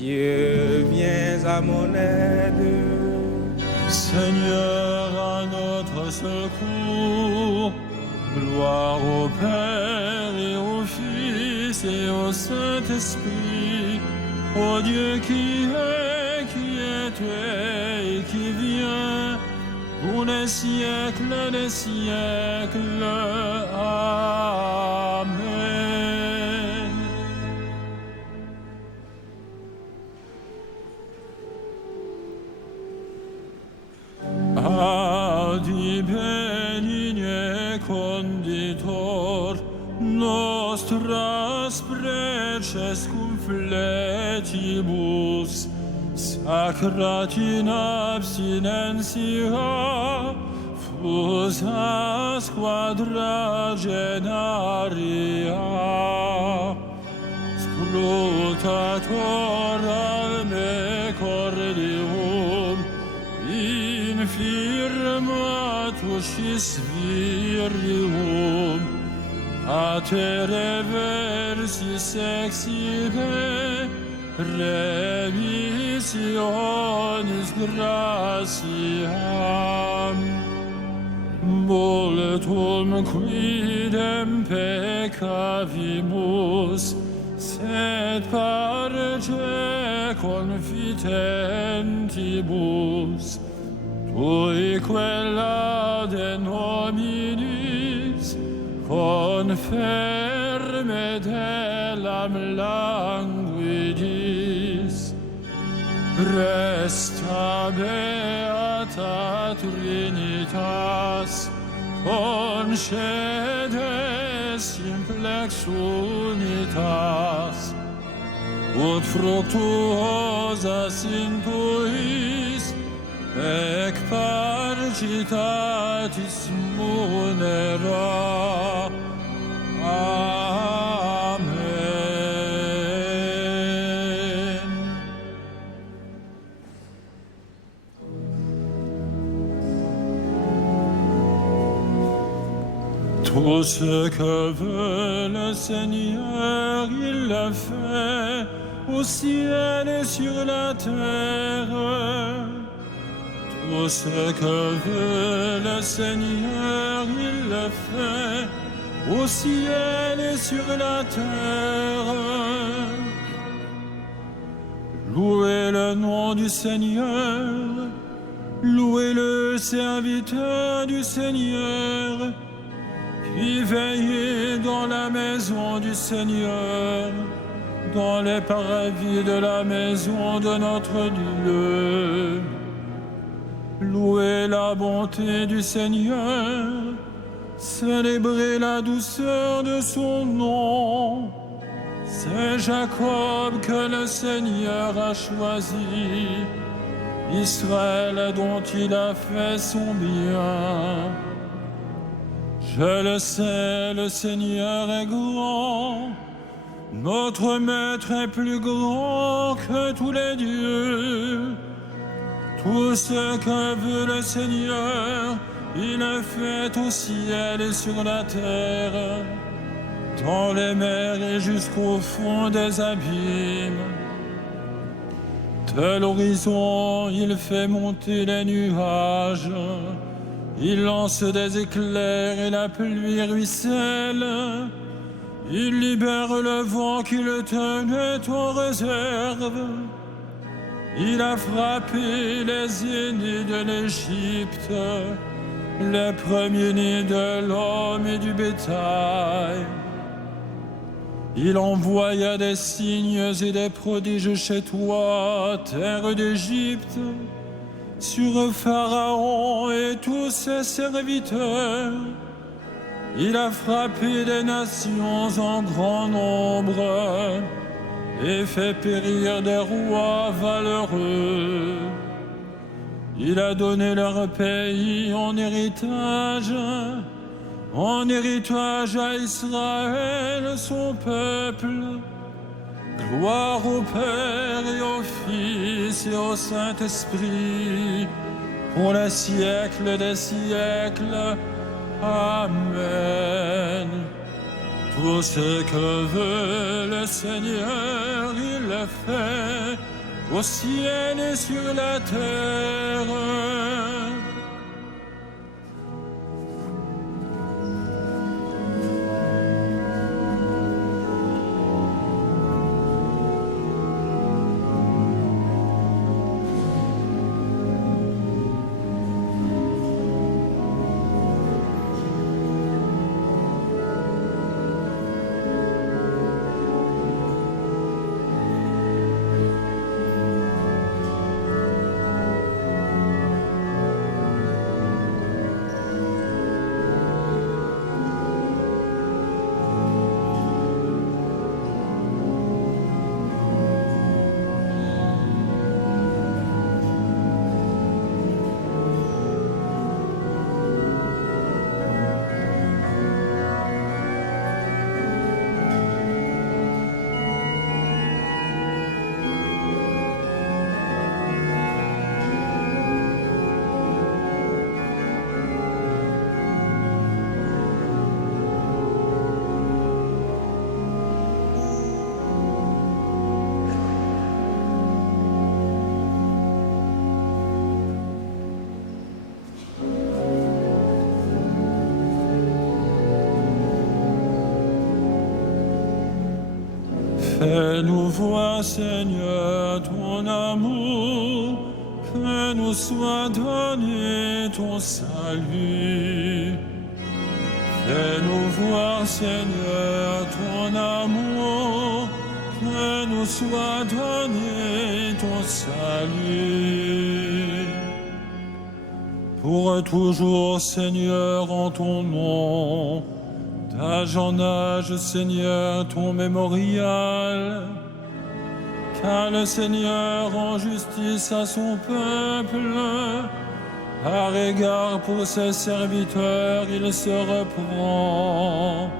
Dieu, viens à mon aide. Seigneur, à notre secours. Gloire au Père et au Fils et au Saint-Esprit, au Dieu qui était et qui vient, pour les siècles des siècles. Amen. Adi benigne conditor nostras preces cum fletibus sacrat in abstinentia fusas quadragenaria scrutator al me cordium infirmatus virium ater versis exibe remissionis gratiam multum quidem peccavimus sed parce confitentibus tui quella de nominis conferme delam languidis resta beata Trinitas concede simplex unitas ut fructuosa intuis ec parcitatis munera. Amen. Tout ce que veut le Seigneur, il le fait au ciel et sur la terre. Tout ce que veut le Seigneur, il le fait au ciel et sur la terre. Louez le nom du Seigneur, louez le serviteur du Seigneur, qui veille dans la maison du Seigneur, dans les parvis de la maison de notre Dieu. Louez la bonté du Seigneur, célébrez la douceur de son nom. C'est Jacob que le Seigneur a choisi, Israël dont il a fait son bien. Je le sais, le Seigneur est grand, notre Maître est plus grand que tous les dieux. Tout ce que veut le Seigneur, il le fait au ciel et sur la terre, dans les mers et jusqu'au fond des abîmes. De l'horizon, il fait monter les nuages, il lance des éclairs et la pluie ruisselle. Il libère le vent qui le tenait en réserve. Il a frappé les aînés de l'Égypte, les premiers-nés de l'homme et du bétail. Il envoya des signes et des prodiges chez toi, terre d'Égypte, sur Pharaon et tous ses serviteurs. Il a frappé des nations en grand nombre et fait périr des rois valeureux. Il a donné leur pays en héritage à Israël, son peuple. Gloire au Père et au Fils et au Saint-Esprit, pour les siècles des siècles. Amen. Tout ce que veut le Seigneur, il le fait, au ciel et sur la terre. Fais-nous voir, Seigneur, ton amour, que nous soit donné ton salut. Fais-nous voir, Seigneur, ton amour, que nous soit donné ton salut. Pour toujours, Seigneur, en ton nom, d'âge en âge, Seigneur, ton mémorial, car le Seigneur rend justice à son peuple. Par égard pour ses serviteurs, il se reprend.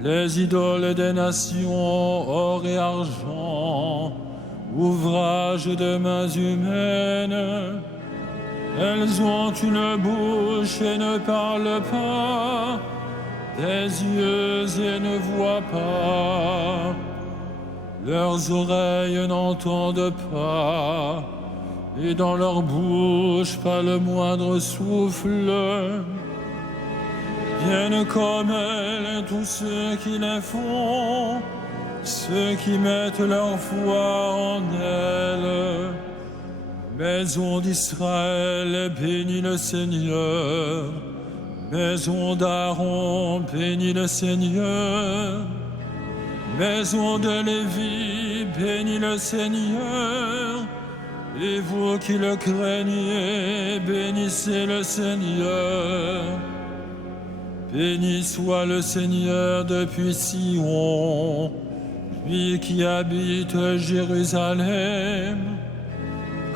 Les idoles des nations, or et argent, ouvrage de mains humaines, elles ont une bouche et ne parlent pas, des yeux et ne voient pas, leurs oreilles n'entendent pas, et dans leur bouche pas le moindre souffle. Viennent comme elles tous ceux qui les font, ceux qui mettent leur foi en elles. Maison d'Israël, bénis le Seigneur. Maison d'Aaron, bénis le Seigneur. Maison de Lévi, bénis le Seigneur. Et vous qui le craignez, bénissez le Seigneur. Béni soit le Seigneur depuis Sion, lui qui habite Jérusalem.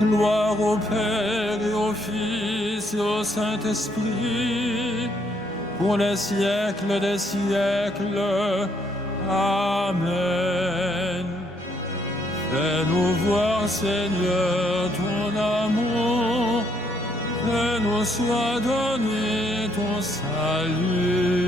Gloire au Père et au Fils et au Saint-Esprit, pour les siècles des siècles. Amen. Fais-nous voir, Seigneur, ton amour, que nous soit donné ton salut.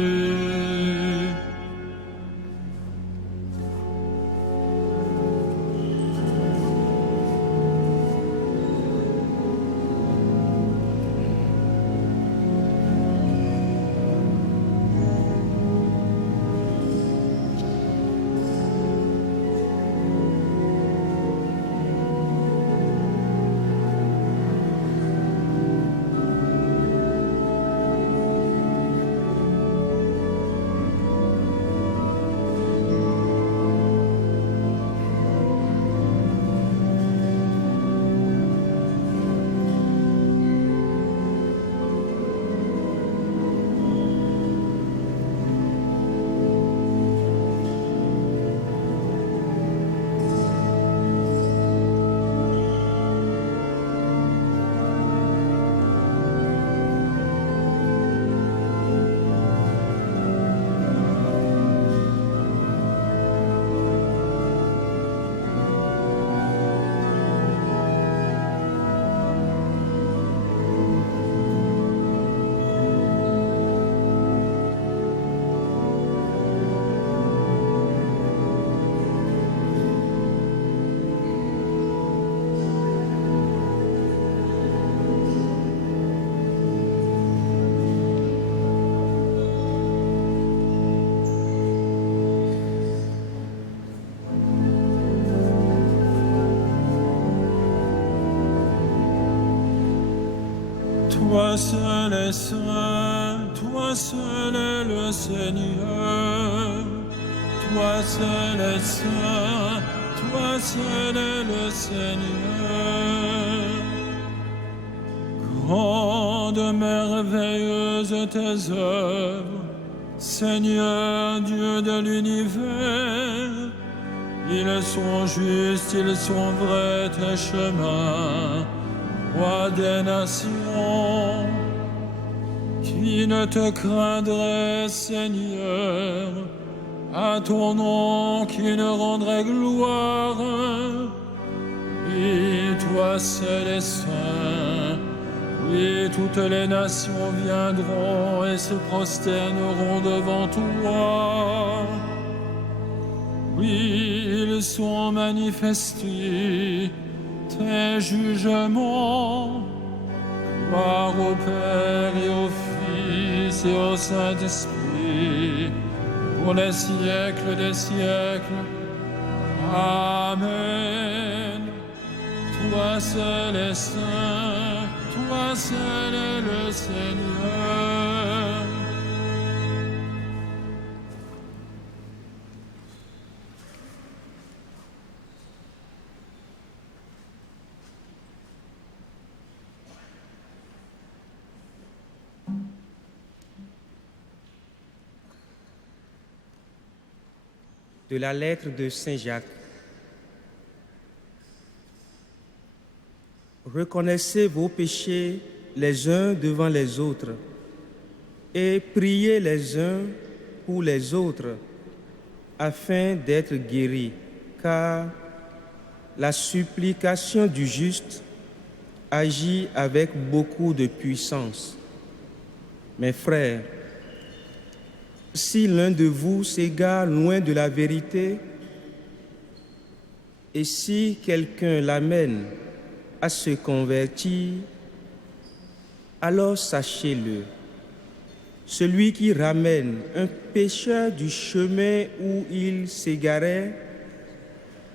Toi seul es saint, toi seul est le Seigneur. Toi seul es saint, toi seul est le Seigneur. Grandes, merveilleuses tes œuvres, Seigneur Dieu de l'univers. Ils sont justes, ils sont vrais tes chemins, Roi des nations. Qui ne te craindrait, Seigneur, à ton nom qui ne rendrait gloire? Oui, toi seul es saint. Oui, toutes les nations viendront et se prosterneront devant toi. Oui, ils sont manifestés, tes jugements. Gloire au Père et au Fils et au Saint-Esprit, pour les siècles des siècles. Amen. Toi seul es saint, toi seul est le Seigneur. De la lettre de Saint Jacques. Reconnaissez vos péchés les uns devant les autres et priez les uns pour les autres afin d'être guéris, car la supplication du juste agit avec beaucoup de puissance. Mes frères, si l'un de vous s'égare loin de la vérité, et si quelqu'un l'amène à se convertir, alors sachez-le, celui qui ramène un pécheur du chemin où il s'égarait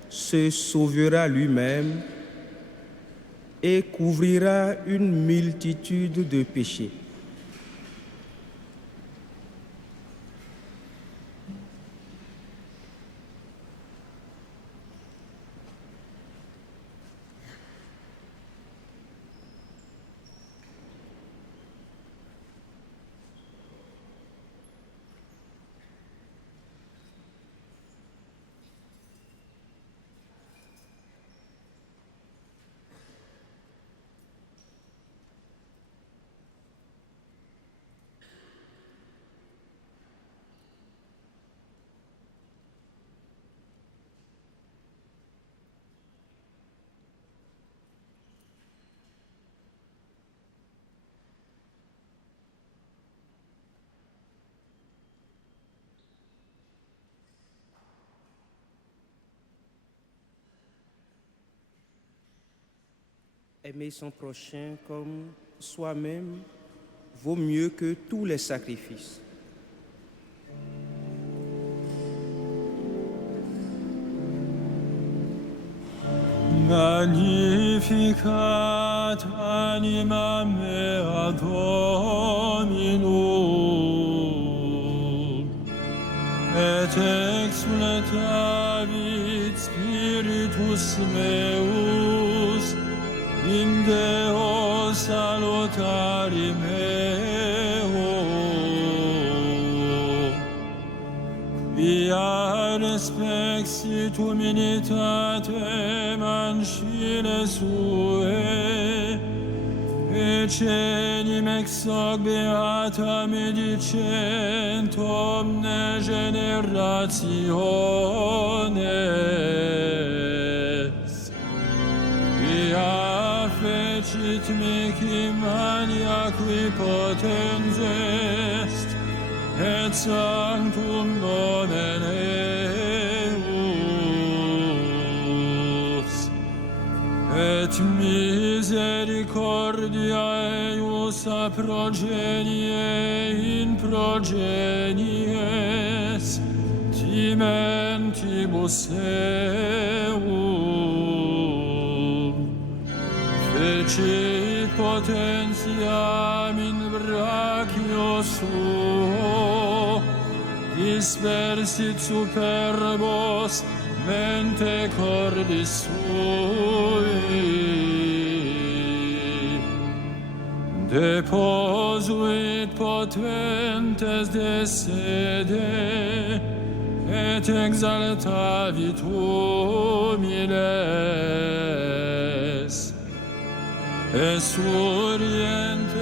se sauvera lui-même et couvrira une multitude de péchés. Aimer son prochain comme soi-même vaut mieux que tous les sacrifices. Magnificat anima mea Domino, et exultavit spiritus meus in Deo salutari meo. Via respexit humilitatem ancile sue, ecenim ex hoc beata medicent omne generationes. Via fecit mihi mania qui potens est, et sanctum nomen eius, et misericordia eius a progenie in progenies timentibus eum. Fecit potentiam in brachio suo, dispersit superbos mente cordis sui. Deposuit potentes de sede, et exaltavit humiles. Esurientes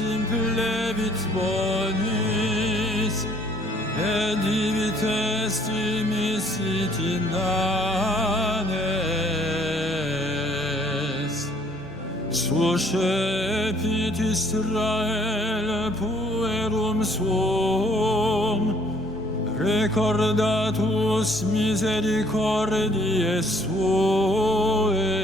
implevit bonis, et divit estimis itinanes. Suscepit Israel puerum suum, recordatus misericordiae suae.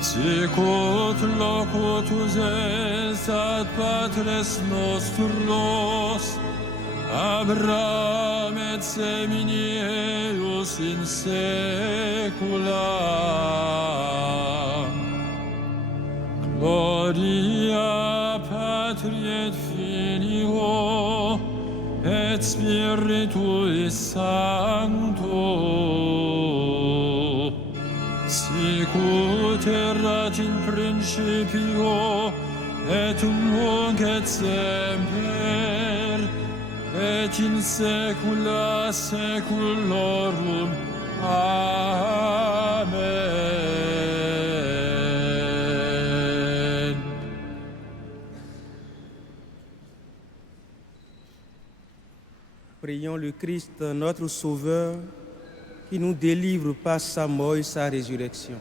Sicut locutus est ad patres nostros, Abraham et semini eius in saecula. Gloria Patri et Filio et Spiritui Sancto, sicut erat in principio et nunc et semper et in saecula saeculorum. Amen. Prions le Christ, notre Sauveur, qui nous délivre par sa mort et sa résurrection.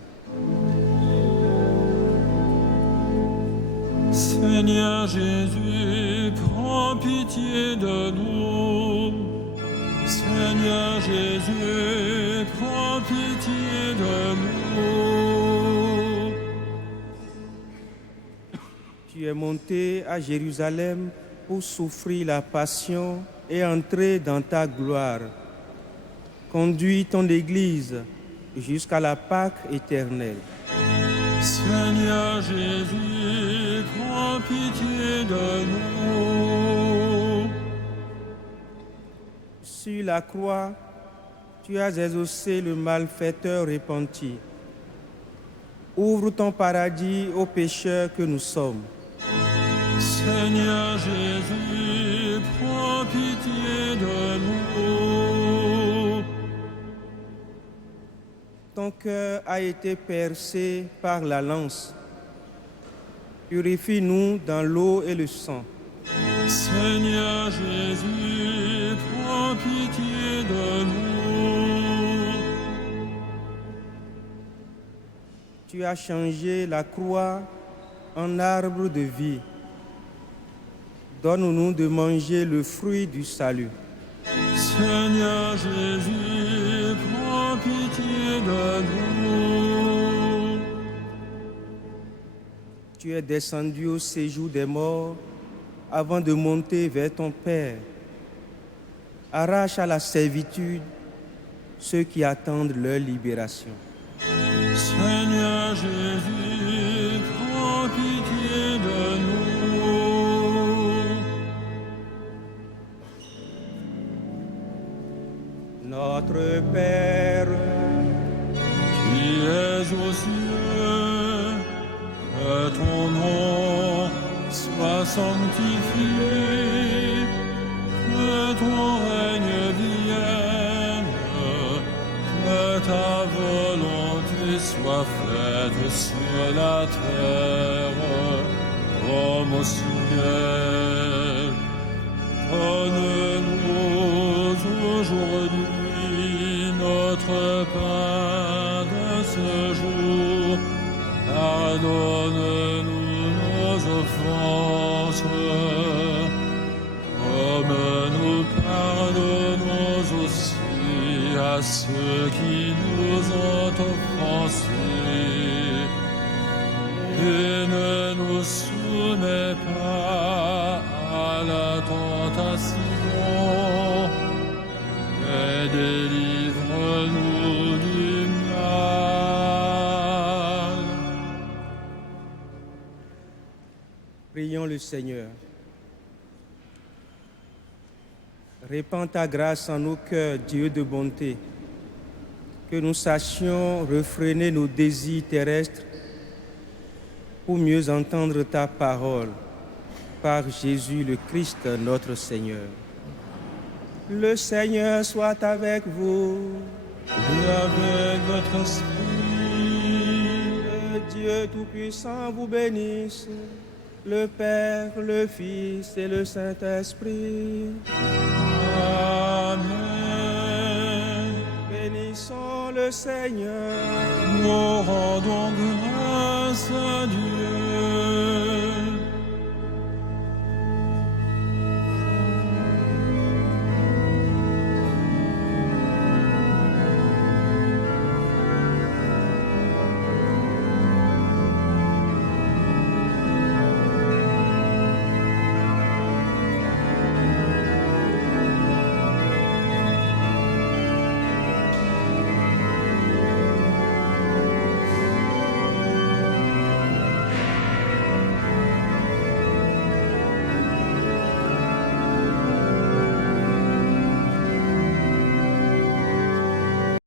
Seigneur Jésus, prends pitié de nous. Seigneur Jésus, prends pitié de nous. Tu es monté à Jérusalem pour souffrir la passion et entrer dans ta gloire. Conduis ton Église jusqu'à la Pâque éternelle. Seigneur Jésus, prends pitié de nous. Sur la croix, tu as exaucé le malfaiteur repenti. Ouvre ton paradis aux pécheurs que nous sommes. Seigneur Jésus, prends pitié de nous. Ton cœur a été percé par la lance. Purifie-nous dans l'eau et le sang. Seigneur Jésus, prends pitié de nous. Tu as changé la croix en arbre de vie. Donne-nous de manger le fruit du salut. Seigneur Jésus, prends pitié de nous. Tu es descendu au séjour des morts avant de monter vers ton Père. Arrache à la servitude ceux qui attendent leur libération. Seigneur Jésus, prends pitié de nous. Notre Père, qui es aux cieux, que ton nom soit sanctifié, que ton règne vienne, que ta volonté soit faite sur la terre comme au ciel. Donne-nous aujourd'hui notre pain de ce jour. Pardonne-nous nos offenses, comme nous pardonnons aussi à ceux qui nous ont offensés. Et ne nous soumets pas à la tentation, mais délivre-nous du mal. le Seigneur. Répands ta grâce en nos cœurs, Dieu de bonté, que nous sachions refréner nos désirs terrestres pour mieux entendre ta parole par Jésus le Christ, notre Seigneur. Le Seigneur soit avec vous. Et avec votre esprit. Le Dieu Tout-Puissant vous bénisse, le Père, le Fils et le Saint-Esprit. Amen. Bénissons le Seigneur. Nous rendons grâce à Dieu.